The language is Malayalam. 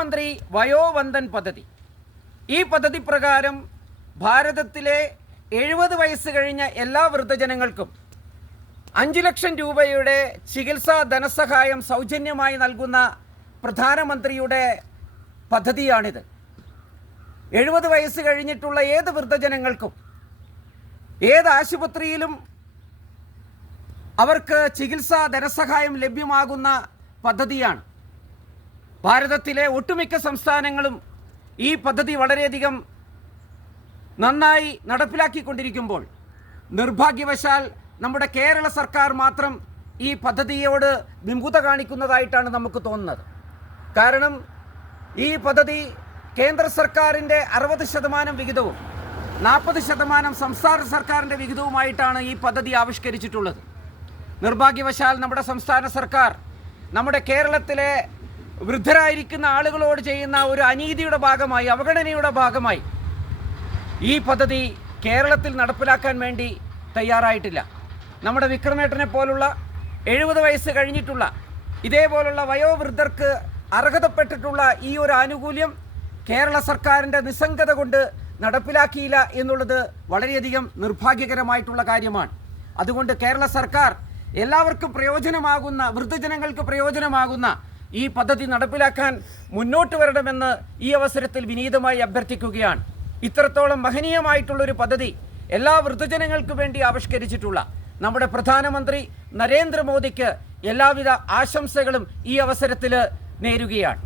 പ്രധാനമന്ത്രി വയോവന്ദൻ പദ്ധതി. ഈ പദ്ധതി പ്രകാരം ഭാരതത്തിലെ 70 വയസ്സ് കഴിഞ്ഞ എല്ലാ വൃദ്ധജനങ്ങൾക്കും 5 ലക്ഷം രൂപയുടെ ചികിത്സാ ധനസഹായം സൗജന്യമായി നൽകുന്ന പ്രധാനമന്ത്രിയുടെ പദ്ധതിയാണിത്. 70 വയസ്സ് കഴിഞ്ഞിട്ടുള്ള ഏത് വൃദ്ധജനങ്ങൾക്കും ഏത് ആശുപത്രിയിലും അവർക്ക് ചികിത്സാ ധനസഹായം ലഭ്യമാകുന്ന പദ്ധതിയാണ്. ഭാരതത്തിലെ ഒട്ടുമിക്ക സംസ്ഥാനങ്ങളും ഈ പദ്ധതി വളരെയധികം നന്നായി നടപ്പിലാക്കിക്കൊണ്ടിരിക്കുമ്പോൾ നിർഭാഗ്യവശാൽ നമ്മുടെ കേരള സർക്കാർ മാത്രം ഈ പദ്ധതിയോട് വിമുഖത കാണിക്കുന്നതായിട്ടാണ് നമുക്ക് തോന്നുന്നത്. കാരണം ഈ പദ്ധതി കേന്ദ്ര സർക്കാരിൻ്റെ 60% വിഹിതവും 40% സംസ്ഥാന സർക്കാരിൻ്റെ വിഹിതവുമായിട്ടാണ് ഈ പദ്ധതി ആവിഷ്കരിച്ചിട്ടുള്ളത്. നിർഭാഗ്യവശാൽ നമ്മുടെ സംസ്ഥാന സർക്കാർ നമ്മുടെ കേരളത്തിലെ വൃദ്ധരായിരിക്കുന്ന ആളുകളോട് ചെയ്യുന്ന ഒരു അനീതിയുടെ ഭാഗമായി, അവഗണനയുടെ ഭാഗമായി ഈ പദ്ധതി കേരളത്തിൽ നടപ്പിലാക്കാൻ വേണ്ടി തയ്യാറായിട്ടില്ല. നമ്മുടെ വിക്രമേട്ടനെ പോലുള്ള 70 വയസ്സ് കഴിഞ്ഞിട്ടുള്ള ഇതേപോലുള്ള വയോവൃദ്ധർക്ക് അർഹതപ്പെട്ടിട്ടുള്ള ഈ ഒരു ആനുകൂല്യം കേരള സർക്കാരിൻ്റെ നിസ്സംഗത കൊണ്ട് നടപ്പിലാക്കിയില്ല എന്നുള്ളത് വളരെയധികം നിർഭാഗ്യകരമായിട്ടുള്ള കാര്യമാണ്. അതുകൊണ്ട് കേരള സർക്കാർ എല്ലാവർക്കും പ്രയോജനമാകുന്ന, വൃദ്ധജനങ്ങൾക്ക് പ്രയോജനമാകുന്ന ഈ പദ്ധതി നടപ്പിലാക്കാൻ മുന്നോട്ട് വരണമെന്ന് ഈ അവസരത്തിൽ വിനീതമായി അഭ്യർത്ഥിക്കുകയാണ്. ഇത്രത്തോളം മഹനീയമായിട്ടുള്ളൊരു പദ്ധതി എല്ലാ വൃദ്ധജനങ്ങൾക്ക് വേണ്ടി ആവിഷ്കരിച്ചിട്ടുള്ള നമ്മുടെ പ്രധാനമന്ത്രി നരേന്ദ്രമോദിക്ക് എല്ലാവിധ ആശംസകളും ഈ അവസരത്തിൽ നേരുകയാണ്.